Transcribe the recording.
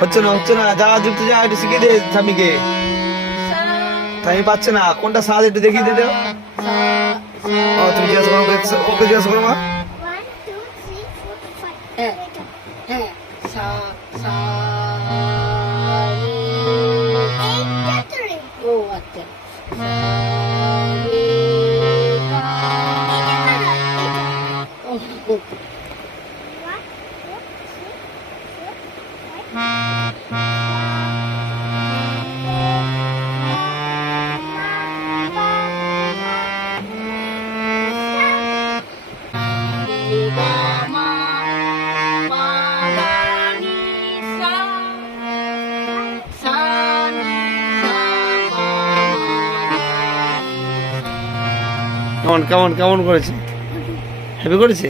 হচ্ছে না যা যুক্ত যা একটু শিখিয়ে দে স্বামীকে। স্বামী পাচ্ছে না কোনটা সাজ একটু দেখিয়ে দে দাও। ও তুমি জিজ্ঞাসা করো ওকে জিজ্ঞাসা করো মা। ও আচ্ছা কেমন কেমন কেমন করেছে? হ্যাপি করেছে?